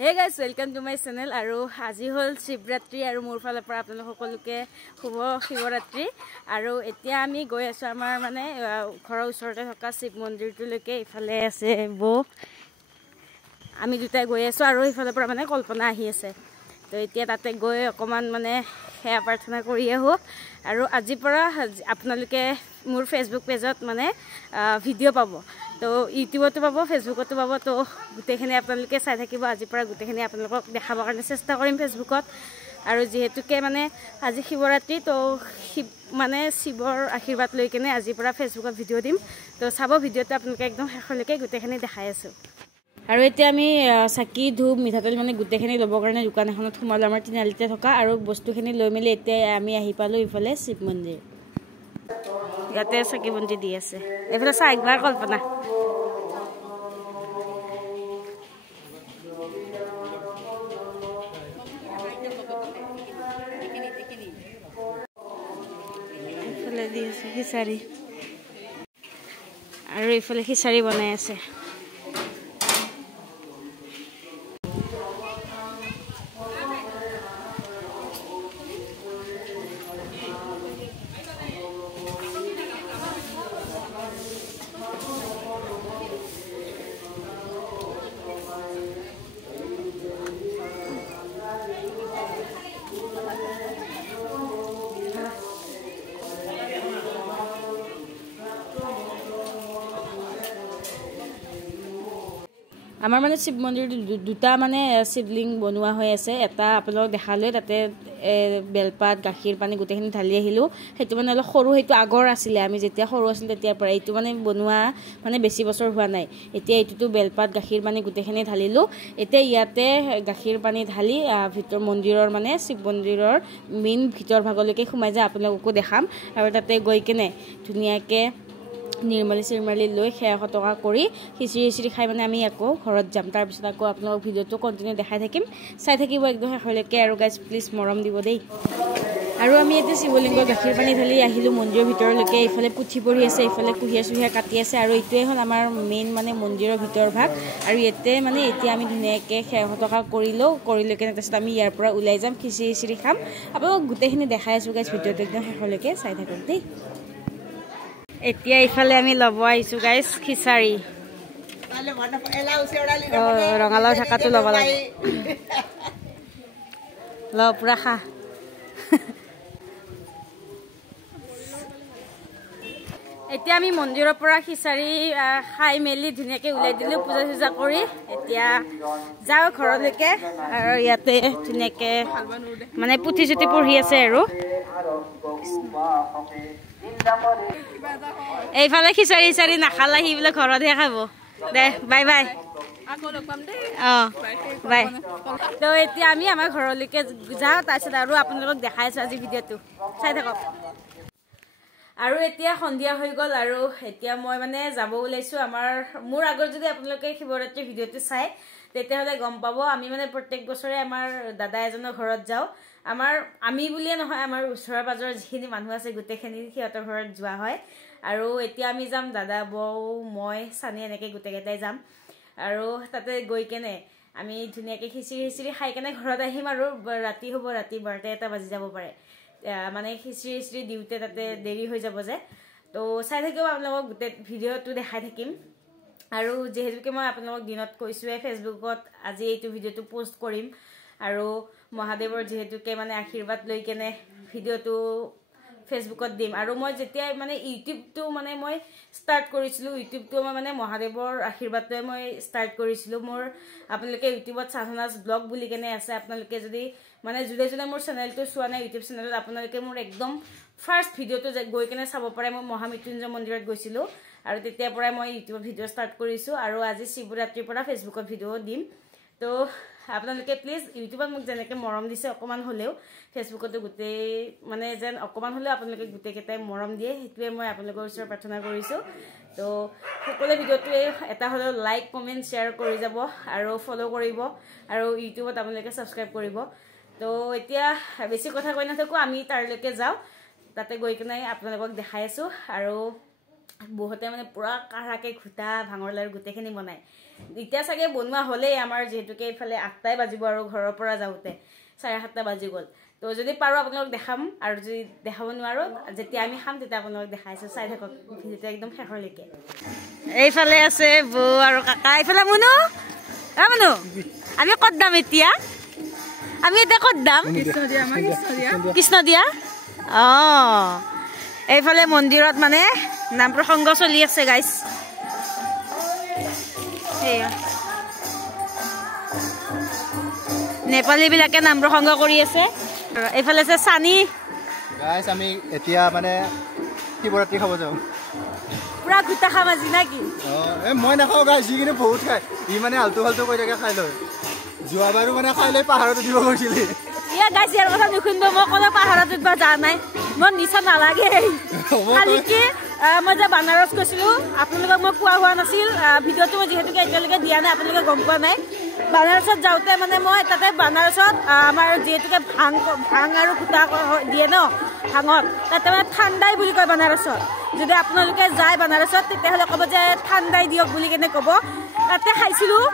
Hey guys, welcome to my channel. Aru আজি হল শিৱৰাত্ৰি আৰু মোৰ ফালৰ পৰা আপোনালোক সকলোকে শুভ শিৱৰাত্ৰি আৰু এতিয়া আমি গৈ আছো আমাৰ মানে ঘৰৰ ওচৰতে থকা শিৱ মন্দিৰটোলৈকে ইফালে আছে বো আমি দুটাই গৈ আছো আৰু ইফালৰ পৰা মানে কল্পনা আহি আছে তো এতিয়া তাতে গৈ অকমান মানে সেয়া প্ৰাৰ্থনা কৰি আহো আৰু আজি পৰা আপোনালোকে মোৰ ফেসবুক পেজত মানে ভিডিঅ' পাব তো ইউটিউবতো পাব ফেসবুকতো পাব তো গুটেখিনি আপোনালোকে চাই থাকিব আজি পৰা গুটেখিনি আপোনালোকক দেখাবৰ কাৰণে চেষ্টা কৰিম ফেসবুকত আৰু যেহেতুকে মানে আজি শিৱৰাত্ৰি তো মানে শিৱৰ আশীৰ্বাদ লৈ কেনে আজি পৰা ফেসবুকত ভিডিঅ' দিম তো চাব ভিডিঅ'টো আপোনালোকে একদম শেষলৈকে গুটেখিনি দেখাই আছো আৰু এতিয়া আমি চাকি ধূপ মিঠাতেল মানে গুটেখিনি ল'বৰ কাৰণে দোকান এখনত সোমালো আমাৰ তিনিআলিতে থকা আৰু বস্তুখিনি লৈ মেলি এতিয়া আমি আহি পালো ইফালে শিৱ মন্দিৰ ইয়াতে চাকি বন্তি দি আছে এফালে চাই একবাৰ কল্পনা এফালে দি আছে খিচাৰি আৰু ইফালে খিচাৰি বনাই আছে আমাৰ মানে শিৱ মন্দিৰ দুটা মানে শিৱলিংগ বনোৱা হৈ আছে এটা আপোনালোক দেখালে তাতে বেলপাত গাখীৰ পানী গুটেখিনি ঢালি আহিলো হেতু মানে অলপ সৰু হেতু আগৰ আছিল আমি যেতিয়া সৰু আছিল তেতিয়া পৰা এইটো মানে বনোৱা মানে বেছি বছৰ হোৱা নাই এতিয়া এইটো বেলপাত গাখীৰ পানী গুটেখিনি ঢালিলো এতিয়া ইয়াতে গাখীৰ পানী ঢালি ভিতৰ মন্দিৰৰ মানে শিৱ মন্দিৰৰ মেইন ভিতৰ ভাগলৈকে সোমাই যায় আপোনালোককো দেখাম আৰু তাতে গৈ কেনে ধুনিয়াকে নিৰ্মালি লৈ খেয়া খটকা কৰি খিচিৰি খাই মানে আমি আকৌ ঘৰত যাম তাৰ পিছত আকৌ আপোনালোক ভিডিঅ'টো কন্টিনিউ দেখাই থাকিম চাই থাকিব একদম শেষলৈকে আৰু গাইজ প্লিজ মৰম দিব দেই আৰু আমি এতিয়া শিৱলিংগৰ গাখীৰ পানী ঢালি আহিলো মন্দিৰৰ ভিতৰলৈকে ইফালে পুথি পঢ়ি আছে ইফালে কুহিয়া কাটি আছে আৰু এইটোৱে হ'ল আমাৰ মেইন মানে মন্দিৰৰ ভিতৰ ভাগ আৰু ইয়াতে মানে এতিয়া আমি ধুনীয়াকৈ খেয়া খটকা কৰি লৈ কেনে তাৰপিছত আমি ইয়াৰ পৰা ওলাই যাম খিচিৰি খাম আপোনালোক গোটেইখিনি দেখাই আছো গাইজ ভিডিঅ'টো একদম শেষলৈকে চাই থাকক দেই এতিয়া ইফালে আমি ল'ব আহিছো গাইজ খিচাৰি ৰঙালাও থাকাটো ল'ব লাগে ল পুৰা খা এতিয়া আমি মন্দিৰৰ পৰা খিচাৰি খাই মেলি ধুনীয়াকৈ ওলাই দিলো পূজা চূজা কৰি এতিয়া যাওঁ ঘৰলৈকে আৰু ইয়াতে ধুনীয়াকৈ মানে পুথি চুথি পঢ়ি আছে আৰু এইফালে খিচাৰি নাখালা সি বোলে ঘৰতহে খাব দে বাই বাই বাই তো এতিয়া আমি আমাৰ ঘৰলৈকে যাওঁ তাৰপিছত আৰু আপোনালোকক দেখাই আছো আজি ভিডিঅ'টো চাই থাকক আৰু এতিয়া সন্ধিয়া হৈ গ'ল আৰু এতিয়া মই মানে যাব ওলাইছো মোৰ আগত যদি আপোনালোকে শিৱৰাত্ৰি ভিডিঅ'টো চাই তেতিয়াহ'লে গম পাব আমি মানে প্ৰত্যেক বছৰে আমাৰ দাদা এজনৰ ঘৰত যাওঁ আমি বুলিয়ে নহয় আমাৰ ওচৰৰ পাজৰৰ যিখিনি মানুহ আছে গোটেইখিনি সিহঁতৰ ঘৰত যোৱা হয় আৰু এতিয়া আমি যাম দাদা বৌ মই চানি এনেকৈ গোটেইকেইটাই যাম আৰু তাতে গৈ কেনে আমি ধুনীয়াকৈ খিচিৰি খাই কেনে ঘৰত আহিম আৰু ৰাতি হ'ব ৰাতি 12টা বাজি যাব পাৰে মানে খিচিৰি দিওঁতে তাতে দেৰি হৈ যাব যে তো চাই থাকিব আপোনালোকক গোটেই ভিডিঅ'টো দেখাই থাকিম আৰু যেহেতুকে মই আপোনালোকক দিনত কৈছোৱে ফেসবুকত আজি এইটো ভিডিঅ'টো পোষ্ট কৰিম আৰু মহাদেৱৰ যেহেতুকে মানে আশীৰ্বাদ লৈ কেনে ভিডিঅ'টো ফেসবুকত দিম আৰু মই যেতিয়া মানে ইউটিউবটো মানে মই ষ্টাৰ্ট কৰিছিলোঁ ইউটিউবটো মই মানে মহাদেৱৰ আশীৰ্বাদটোৱে মই ষ্টাৰ্ট কৰিছিলোঁ মোৰ আপোনালোকে ইউটিউবত সাধনাজ ব্লগ বুলি কেনে আছে আপোনালোকে যদি মানে যোনে মোৰ চেনেলটো চোৱা নাই ইউটিউব চেনেলত আপোনালোকে মোৰ একদম ফাৰ্ষ্ট ভিডিঅ'টো গৈ কেনে চাব পাৰে মই মহামৃত্যুঞ্জয় মন্দিৰত গৈছিলোঁ আৰু তেতিয়াৰ পৰাই মই ইউটিউবত ভিডিঅ' ষ্টাৰ্ট কৰিছোঁ আৰু আজি শিৱৰাত্ৰিৰ পৰা ফেসবুকত ভিডিঅ' দিম তো আপোনালোকে প্লিজ ইউটিউবত মোক যেনেকৈ মৰম দিছে অকণমান হ'লেও ফেসবুকতো গোটেই মানে যেন অকণমান হ'লেও আপোনালোকে গোটেইকেইটাই মৰম দিয়ে সেইটোৱে মই আপোনালোকৰ ওচৰত প্ৰাৰ্থনা কৰিছোঁ তো সকলো ভিডিঅ'টোৱে এটা হ'লেও লাইক কমেণ্ট শ্বেয়াৰ কৰি যাব আৰু ফ'ল' কৰিব আৰু ইউটিউবত আপোনালোকে ছাবস্ক্ৰাইব কৰিব তো এতিয়া বেছি কথা কৈ নাথাকোঁ আমি তাৰলৈকে যাওঁ তাতে গৈ কিনে আপোনালোকক দেখাই আছোঁ আৰু বহুতে মানে পুৰা কাঢ়াকে ঘুটা ভাঙৰ লাৰু গোটেইখিনি বনায় এতিয়া চাগে বনোৱা হ'লেই আমাৰ যেহেতুকে এইফালে 8টাই বাজিব আৰু ঘৰৰ পৰা যাওঁতে 7:30 বাজি গ'ল তো যদি পাৰো আপোনালোক দেখাম আৰু যদি দেখাব নোৱাৰো যেতিয়া আমি খাম তেতিয়া আপোনালোক দেখাইছো চাই থাকক ভিডিঅ'টো একদম শেষলৈকে এইফালে আছে বৌ আৰু কাকা এইফালে মুনু মুনু আমি ক'ত দাম এতিয়া আমি এতিয়া ক'ত দাম কৃষ্ণ দিয়া এইফালে মন্দিৰত মানে নাম প্ৰসংগ চলি আছে গাইছ নেপালী বিলাকে নাম প্ৰসংগ কৰি আছে এইফালে আছে চানি গাইছ আমি এতিয়া মানে শিৱৰাত্ৰি খাব যাওঁ পুৰা ঘুটা খাম আজি নাকি মই নাখাওঁ গাইছ সি কিন্তু বহুত খায় ই মানে আল্টু ফাল্টু কৰি থাকে খাই লয় যোৱাবাৰো মানে খাই লৈ পাহাৰত উঠিব গৈছিলে গাইছ ইয়াৰ কথা নুশুনিব মই কোনো পাহাৰত উঠিব যোৱা নাই মই নিচা নালাগে খালি কি মই যে বানাৰস গৈছিলোঁ আপোনালোকক মই কোৱা হোৱা নাছিল ভিডিঅ'টো মই যিহেতুকে এতিয়ালৈকে দিয়া নাই আপোনালোকে গম পোৱা নাই বানাৰসত যাওঁতে মানে মই তাতে বানাৰসত আমাৰ যিহেতুকে ভাং আৰু ঘুটা দিয়ে ন ভাঙত তাতে মানে ঠাণ্ডাই বুলি কয় বানাৰসত যদি আপোনালোকে যায় বানাৰসত তেতিয়াহ'লে ক'ব যে ঠাণ্ডাই দিয়ক বুলি কেনে ক'ব তাতে খাইছিলোঁ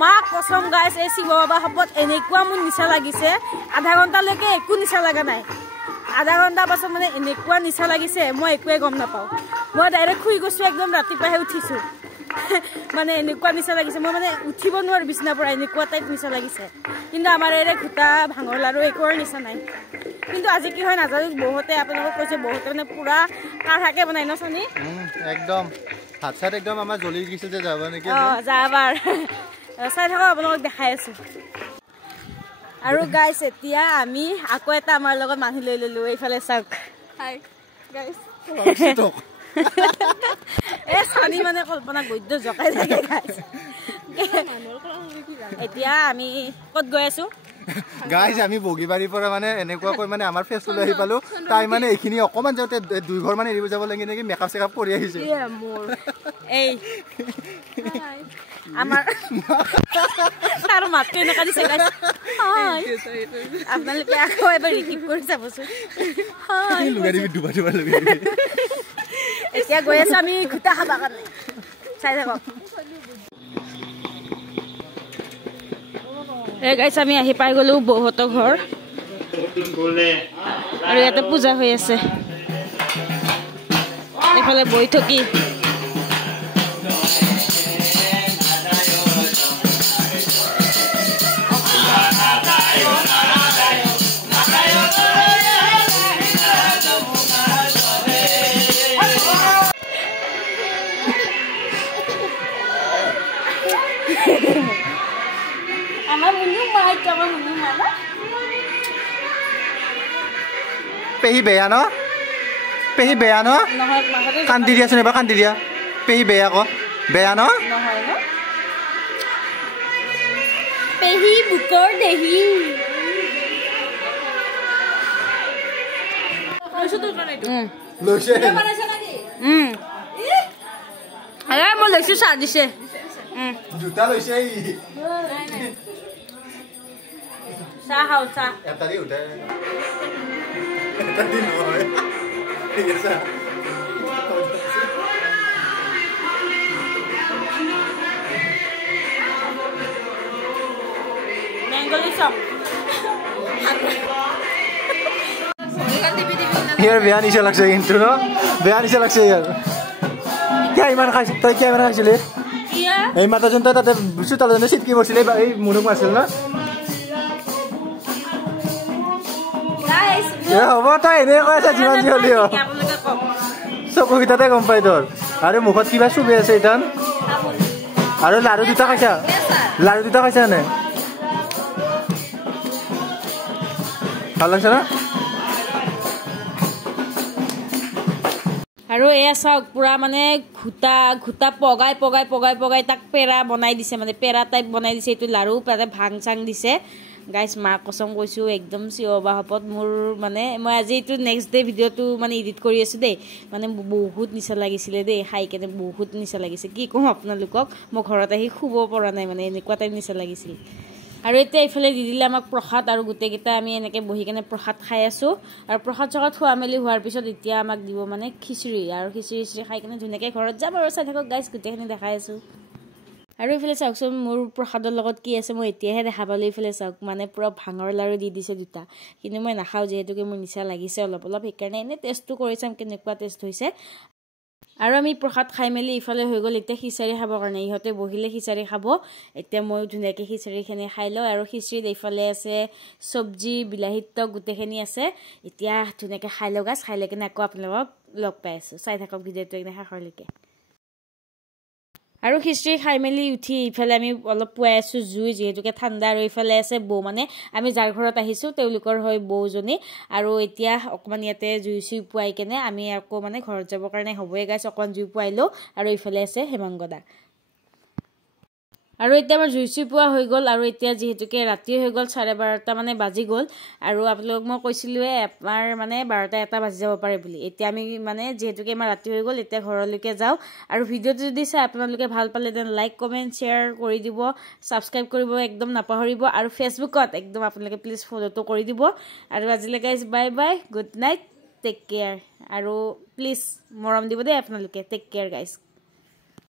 মা কচম গাইছ এই শিৱ বাবা শপত এনেকুৱা মোৰ নিচা লাগিছে আধা ঘণ্টালৈকে একো নিচা লগা নাই আধা ঘণ্টা পাছত মানে এনেকুৱা নিচা লাগিছে মই একোৱে গম নাপাওঁ মই ডাইৰেক্ট শুই গৈছোঁ একদম ৰাতিপুৱাহে উঠিছোঁ মানে এনেকুৱা নিচা লাগিছে মই মানে উঠিব নোৱাৰোঁ বিচনাৰ পৰা এনেকুৱা টাইপ নিচা লাগিছে কিন্তু আমাৰ এৰে ঘুটা ভাঙৰ লাৰু একোৰ নিচা নাই কিন্তু আজি কি হয় নাজানো বহুতে আপোনালোকক কৈছে বহুতে মানে পুৰা কাঢ়াকে বনাই ন চানি একদম হাত চাত একদম আমাৰ জ্বলি গৈছে যে যাব নেকি যাবাৰ চাই থাকক আপোনালোকক দেখাই আছো আৰু গাইছ এতিয়া আমি আকৌ এটা আমাৰ লগত মানুহ লৈ ললো এইফালে চাওক হাই গাইছ চানি মানে কল্পনা গদ্য জকাই থাকে গাইছ এতিয়া আমি ক'ত গৈ আছো গাইছ আমি বগীবাৰীৰ পৰা মানে এনেকুৱাকৈ মানে আমাৰ ফেচলৈ আহি পালো তাই মানে এইখিনি অকণমান যাওঁতে 2 ঘৰ মানে এৰিব যাব লাগে নেকি মেকআপ চেকআপ কৰি আহিছে এই আমাৰ তাৰ মাতটো এনেকুৱা দিছে গাইছ আপোনালোকে আকৌ এবাৰ ৰিপিট কৰি চাবচোন এতিয়া গৈ আছো আমি ঘুটা খাবা কাৰণে চাই থাকক গাইছ আমি আহি পাই গলো বৌহঁতৰ ঘৰ আৰু ইয়াতে পূজা হৈ আছে এইফালে বৈঠকি পেহী বেয়া ন পেহী বেয়া ন কান্দি দিয়াচোন এবাৰ কান্দি দিয়া পেহী বেয়া আকৌ বেয়া ন পেহী বুকৰ দেহি মই লৈছো চাহ দিছে জোতা লৈছে চাহ খাওঁ চাহ এটা দি উঠে এটা দি নহয় ঠিক আছে বেংগলী চং ইয়াৰ বেয়া নিচা লাগছে কিন্তু ন বেয়া নিচা লাগছে ইয়াৰ কিয় ইমান খাইছ তই কিয় ইমান খাইছিলি এই মাতাজন তই তাতে চোতালজনে চিটকি পৰিছিলে এই মুনুক মাৰিছিল ন হ'ব তই এনেই কৈ আছা যিমান যি হ'লেও চকুকেইটাতে গম পাই তোৰ আৰু মুখত কিবা চুবি আছে ইতান আৰু লাৰু দুটা খাইছা নে ভাল লাগছে না আৰু এয়া চাওক পুৰা মানে ঘুটা পগাই তাক পেৰা বনাই দিছে মানে পেৰা টাইপ বনাই দিছে এইটো লাৰু তাতে ভাং চাং দিছে গাইছ মা কচম কৈছোঁ একদম চিঞবা হপত মোৰ মানে মই আজি এইটো নেক্সট ডে ভিডিঅ'টো মানে এডিট কৰি আছোঁ দেই মানে বহুত নিচা লাগিছিলে দেই খাই কেনে বহুত নিচা লাগিছে কি ক'ম আপোনালোকক মই ঘৰত আহি শুব পৰা নাই মানে এনেকুৱা টাইপ নিচা লাগিছিল আৰু এতিয়া ইফালে দি দিলে আমাক প্ৰসাদ আৰু গোটেইকেইটা আমি এনেকৈ বহি কেনে প্ৰসাদ খাই আছোঁ আৰু প্ৰসাদ চকাত খোৱা মেলি হোৱাৰ পিছত এতিয়া আমাক দিব মানে খিচিৰি আৰু খিচিৰি খাই কেনে ধুনীয়াকৈ ঘৰত যাম আৰু চাই থাকক গাইজ গোটেইখিনি দেখাই আছোঁ আৰু এইফালে চাওকচোন মোৰ প্ৰসাদৰ লগত কি আছে মই এতিয়াহে দেখা পালোঁ এইফালে চাওক মানে পূৰা ভাঙৰ লাৰু দি দিছে দুটা কিন্তু মই নাখাওঁ যিহেতুকে মোৰ নিচা লাগিছে অলপ সেইকাৰণে এনেই টেষ্টটো কৰি চাম কেনেকুৱা টেষ্ট হৈছে আৰু আমি প্ৰসাদ খাই মেলি ইফালে হৈ গ'ল এতিয়া খিচাৰি খাবৰ কাৰণে ইহঁতে বহিলে খিচাৰি খাব এতিয়া ময়ো ধুনীয়াকৈ খিচাৰিখিনি খাই লওঁ আৰু খিচিৰিত এইফালে আছে চব্জি বিলাহীৰ টক গোটেইখিনি আছে এতিয়া ধুনীয়াকৈ খাই লওঁ গাছ খাই লৈ কিনে আকৌ আপোনালোকক লগ পাই আছোঁ চাই থাকক ভিডিঅ'টো একদম শেষৰলৈকে আৰু খিচিৰি খাই মেলি উঠি ইফালে আমি অলপ পুৱাই আছোঁ জুই যিহেতুকে ঠাণ্ডা আৰু ইফালে আছে বৌ মানে আমি যাৰ ঘৰত আহিছোঁ তেওঁলোকৰ হয় বৌজনী আৰু এতিয়া অকণমান ইয়াতে জুই চুই পুৱাই কেনে আমি আকৌ মানে ঘৰত যাবৰ কাৰণে হ'বই গাইছ অকণমান জুই পুৱাই লওঁ আৰু ইফালে আছে হেমাংগদা আৰু এতিয়া আমাৰ জুই চুই পোৱা হৈ গ'ল আৰু এতিয়া যিহেতুকে ৰাতি হৈ গ'ল 12:30 মানে বাজি গ'ল আৰু আপোনালোকক মই কৈছিলোঁৱে আমাৰ মানে 12:01 বাজি যাব পাৰে বুলি এতিয়া আমি মানে যিহেতুকে আমাৰ ৰাতি হৈ গ'ল এতিয়া ঘৰলৈকে যাওঁ আৰু ভিডিঅ'টো যদি চাই আপোনালোকে ভাল পালে দেন লাইক কমেণ্ট শ্বেয়াৰ কৰি দিব ছাবস্ক্ৰাইব কৰিব একদম নাপাহৰিব আৰু ফেচবুকত একদম আপোনালোকে প্লিজ ফ'ল'টো কৰি দিব আৰু আজিলৈকে bye bye good night take care আৰু প্লিজ মৰম দিব দেই আপোনালোকে টেক কেয়াৰ গাইজ